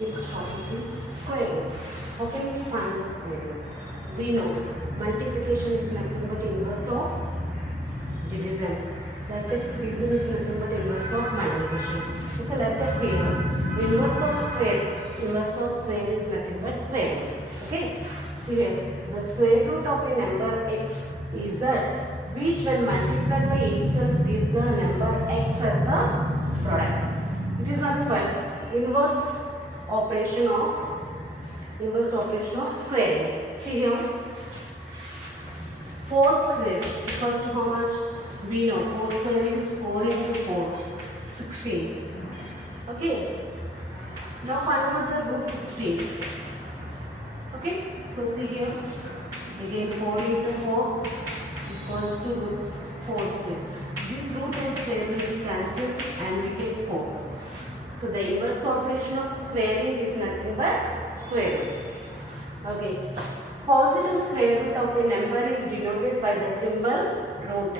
Next topic is squares. How can we find the squares? We know multiplication is nothing but inverse of division. Like that, division is nothing but inverse of multiplication. So like that here, inverse of square is nothing but square. Okay. So here, the square root of a number x is that which when multiplied by itself gives the number x as the product. It is nothing but inverse operation of square. See here, 4 square equals to how much? We know 4 square is 4 into 4, 16. Okay. Now find out the root 16. Okay. So see here, again 4 into 4 equals to root 4 square. This root and square will be cancelled and we get 4. So the inverse operation of squaring is nothing but square root. Okay. Positive square root of a number is denoted by the symbol root.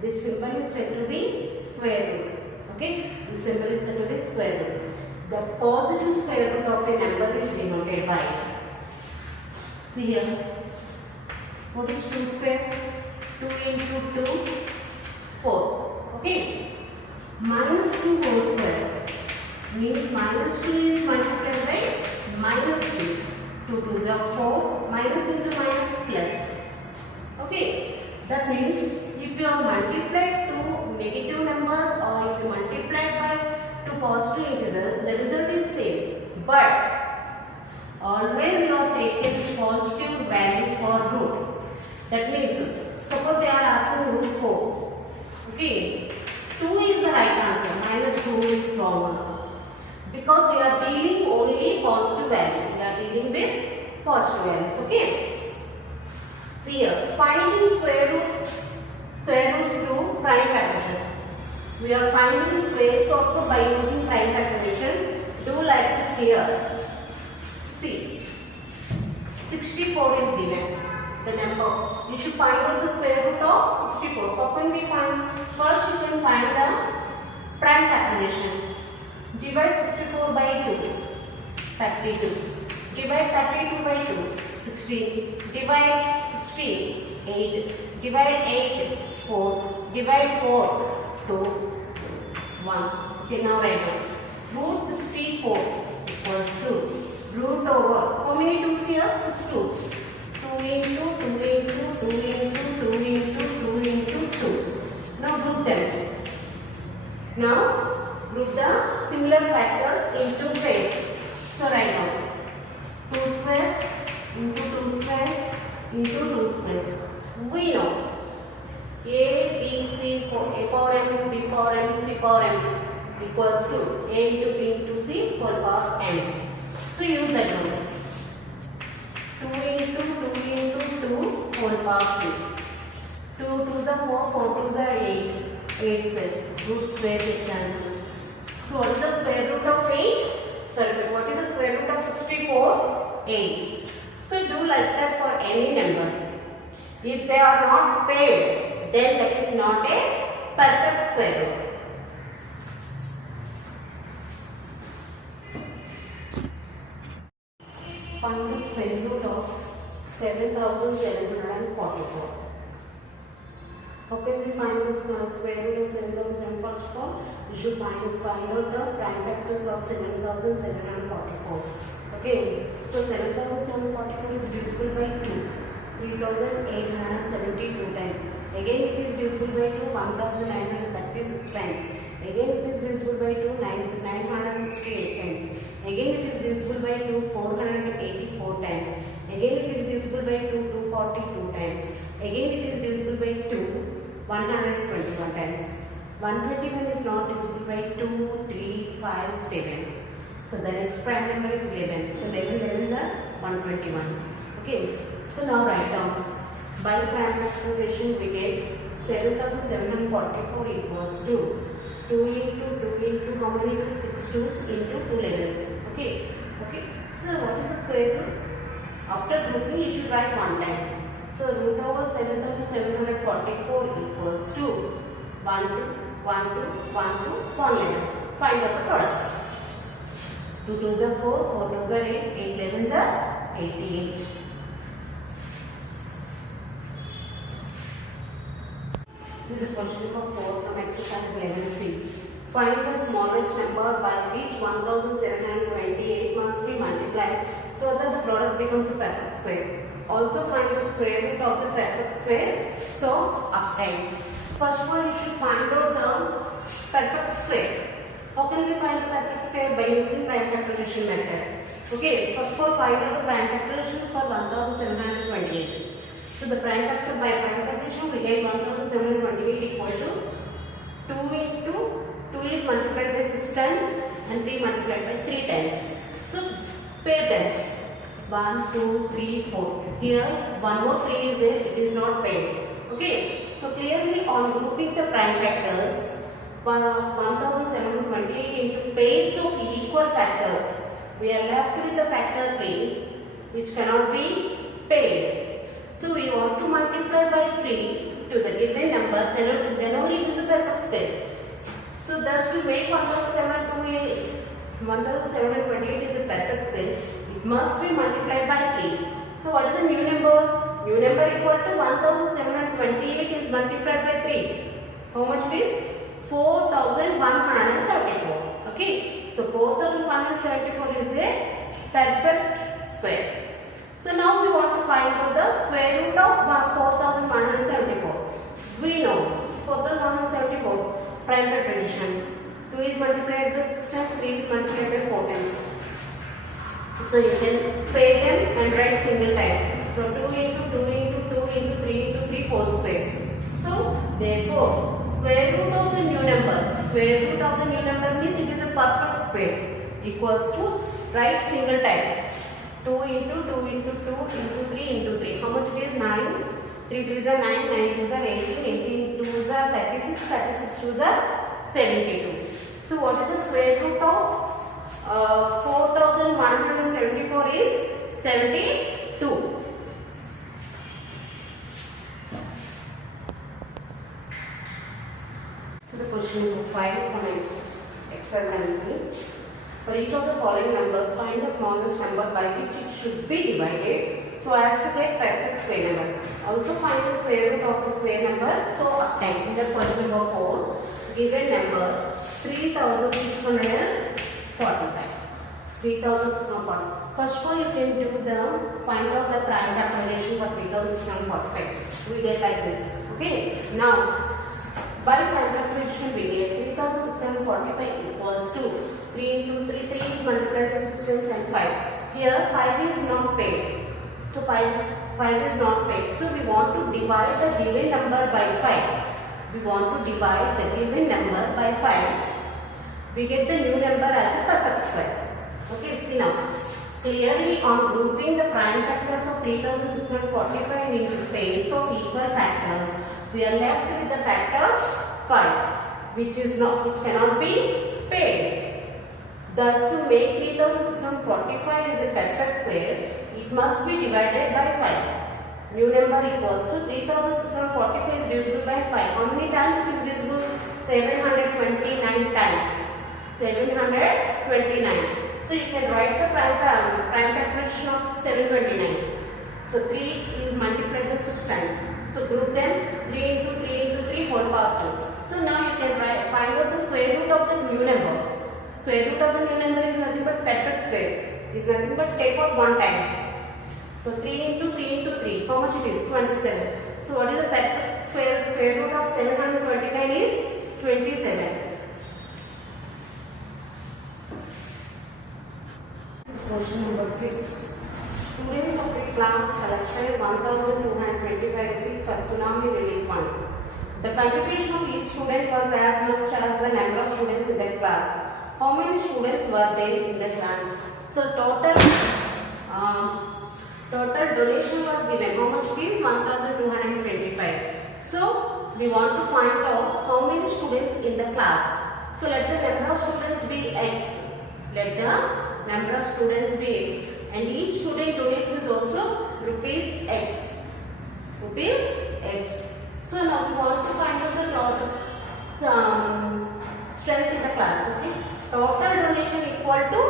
This symbol is said to be square root. Okay. This symbol is said to be square root. The positive square root of a number is denoted by. See here. What is 2 square? 2 into 2, 4. Okay. Minus 2 whole square means minus 2 is multiplied by minus 2. 2 2s are 4, minus into minus plus. Okay, that means if you have multiplied two negative numbers or if you multiplied by two positive integers, the result is same. But always you have taken positive value for root. That means suppose they are asking root 4. Okay, 2 is the right answer, minus 2 is wrong answer. Because we are dealing only positive values. We are dealing with positive values. Okay. See here, finding square roots through prime factorization. We are finding squares also by using prime factorization. Do like this here. See, 64 is given. The number. You should find out the square root of 64. How can we find? First, you can find the prime factorization. Divide 64 by 2, 32. Divide 32 by 2, 16. Divide 16, 8. Divide 8, 4. Divide 4, 2, 1. Okay, now write down. Root 64 equals to root over. How many 2's here? 6 2's. 2 into 2 into 2 into 2 into 2 into 2. Now group them. Now group the similar factors into pairs. So write down 2 square into 2 square into 2 square. We know A, B, C, A power M, B power M, C power M equals to A into B into C whole power M. So use that one. 2 into 2 whole power 2. 2 to the 4, 4 to the 8. 8 square. Root square get cancelled. So what is the square root of 8? Sorry, what is the square root of 64? 8. So do like that for any number. If they are not paired, then that is not a perfect square root. Find the square root of 7744. How can we find the square root of 7744? We should find out the prime factors of 7744. Okay, so 7744 is divisible by 2, 3872 times. Again it is divisible by 2, 1936 times. Again it is divisible by 2, 968 times. Again it is divisible by 2, 484 times. Again it is divisible by 2, 242 times. Again it is divisible by 2, 121 times. 121 is not divisible by 2, 3, 5, 7. So the next prime number is 11. So 11 11s are 121. Okay. So now write down. By prime factorization we get 7744 equals to 2 into how many? 6 2's into 2 11's. Okay. Okay. So what is the square root? After grouping you should write one time. So root over 7744 equals to 1 2 1 2 1 2 1 11. Find out the product. 2 2s are 4, 4 2s are 8, 8 11s are 88. This is question number 4 from exercise 11C. Find the smallest number by which 1728 must be multiplied so that the product becomes a perfect square. Also find the square root of the perfect square. So obtain. First of all, you should find out the perfect square. How can we find the perfect square? By using prime factorization method. Okay, first of all, find out the prime factorizations for 1728. So the prime factor by prime factorization we get 1728 equal to 2 into 2 is multiplied by 6 times and 3 multiplied by 3 times. So pair them 1, 2, 3, 4. Here one more 3 is there, it is not paired. Okay, so clearly on grouping the prime factors, 1728 into pairs of equal factors, we are left with the factor 3 which cannot be paired. So we want to multiply by 3 to the given number, then only it is a perfect square. So thus to make 1728 is a perfect square, it must be multiplied by 3. So what is the new number? New number equal to 1728 is multiplied by 3. How much it is? 4174. Okay. So 4174 is a perfect square. So now we want to find out the square root of 4174. We know 4174 prime factorization. 2 is multiplied by 6 times, 3 is multiplied by 4 times. So you can pair them and write single time. So 2 into 2 into 2 into 3 into 3 whole square. So therefore square root of the new number. Square root of the new number means it is a perfect square. Equals to write single time. 2 into 2 into 2 into 3 into 3. How much it is? 9. 3 3s are 9, 9 2s are 18, 18 2s are 36, 36 2s are 72. So what is the square root of 4174 is 72. So the question number 5 from exercise 11C. For each of the following numbers, find the smallest number by which it should be divided so as to get perfect square number. Also find the square root of the square number. So obtain. In the question number 4, given number 3645. 3640. First of all, you can do the find out the prime factorization for 3645. We get like this. Okay. Now by prime factorization we get 3645 equals to 3 into 3, 3 is multiplied by 6 times and 5. Here 5 is not paid. So 5 is not paid. So we want to divide the given number by 5. We want to divide the given number by 5. We get the new number as a perfect square. Okay, see now. Clearly on grouping the prime factors of 3645 into pairs of equal factors, we are left with the factor 5, which cannot be paired. Thus, to make 3645 is a perfect square, it must be divided by 5. New number equals to 3645 is divisible by 5. How many times it is divisible? 729 times. 729. So you can write the prime factorization of 729. So 3 is multiplied by 6 times. So group them 3 into 3 into 3 whole power 2. So now you can find out the square root of the new number. Square root of the new number is nothing but perfect square. Is nothing but take out one time. So 3 into 3 into 3. How much it is? 27. So what is the perfect square? Square root of 729 is 27. Question number 6. Students of the class collected 1225 rupees for tsunami relief fund. The contribution of each student was as much as the number of students in that class. How many students were there in the class? So total donation was given. How much it is? 1225. So we want to find out how many students in the class. So let the number of students be x. Let the number of students be x. And each student donates is also rupees x. Rupees x. So now we want to find out the total strength in the class. Okay. Total donation equal to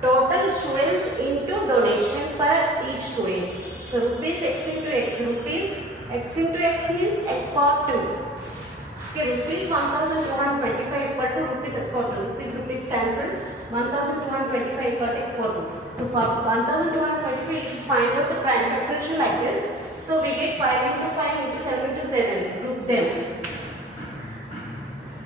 total students into donation per each student. So rupees x into x, rupees x into x means x power 2. Okay, rupees 1225 equal to rupees x power 2. Rupees cancel. 1225 equal to x power 2. So for 1225 you should find out the prime factoration like this. So we get 5 into 5 into 7 into 7. Group them.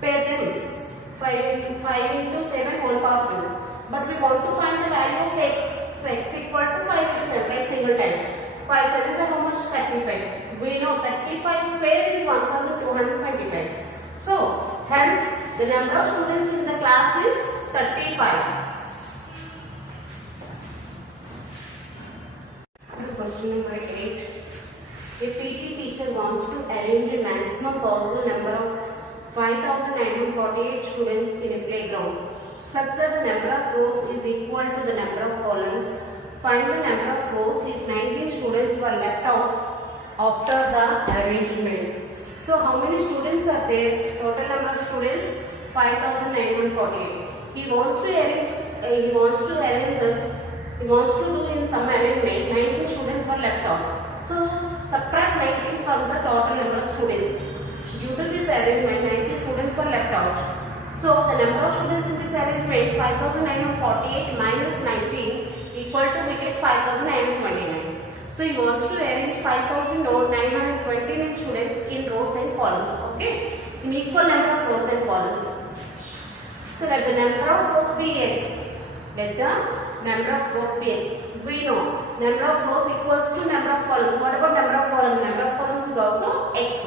Pair them. 5 into 7 whole power 2. But we want to find the value of x. So x equal to 5 into 7. Write single time. 5 7 is how much? 35. We know 35 square is 1225. So hence the number of students in the class is 35. Question number 8. A PT teacher wants to arrange a maximum possible number of 5,948 students in a playground such that the number of rows is equal to the number of columns. Find the number of rows if 19 students were left out after the arrangement. So how many students are there? Total number of students 5,948. He wants to do in some arrangement. 19 students were left out. So subtract 19 from the total number of students. Due to this arrangement, 19 students were left out. So the number of students in this arrangement 5,948 minus 19 equal to we get 5,929. So he wants to arrange 5,929 students in rows and columns. Okay, in equal number of rows and columns. So let the number of rows be x. Let the number of rows be x. We know number of rows equals to number of columns. What about number of columns? Number of columns is also x.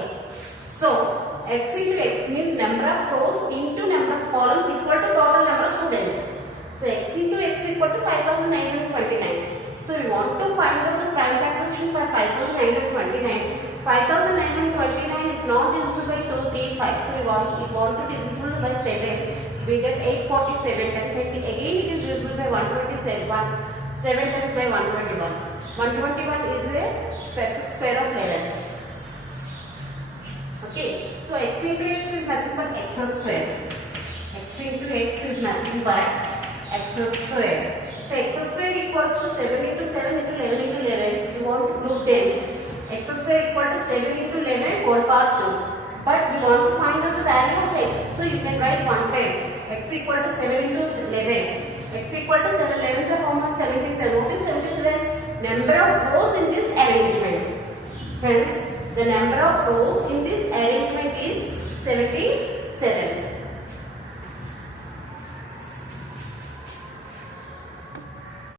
So x into x means number of rows into number of columns equal to total number of students. So x into x equal to 5,929. So we want to find out the prime factoration for 5,929. 5,929 is not divisible by 2, 3, 5. So we want to divisible by 7. We get 847 times again it is divisible by 127. 7 times by 121. 121 is a perfect square of 11. Okay, so x into x is nothing but x square. X into x is nothing but x square. So x square equals to 7 into 7 into 11 into 11. You want to group them. X square equal to 7 into 11 whole power 2. But we want to find out the value of x. So you can write 110. X equal to 7 into 11. X equal to 7. 11 is how much? 77. What is 77? Number of rows in this arrangement. Hence, the number of rows in this arrangement is 77.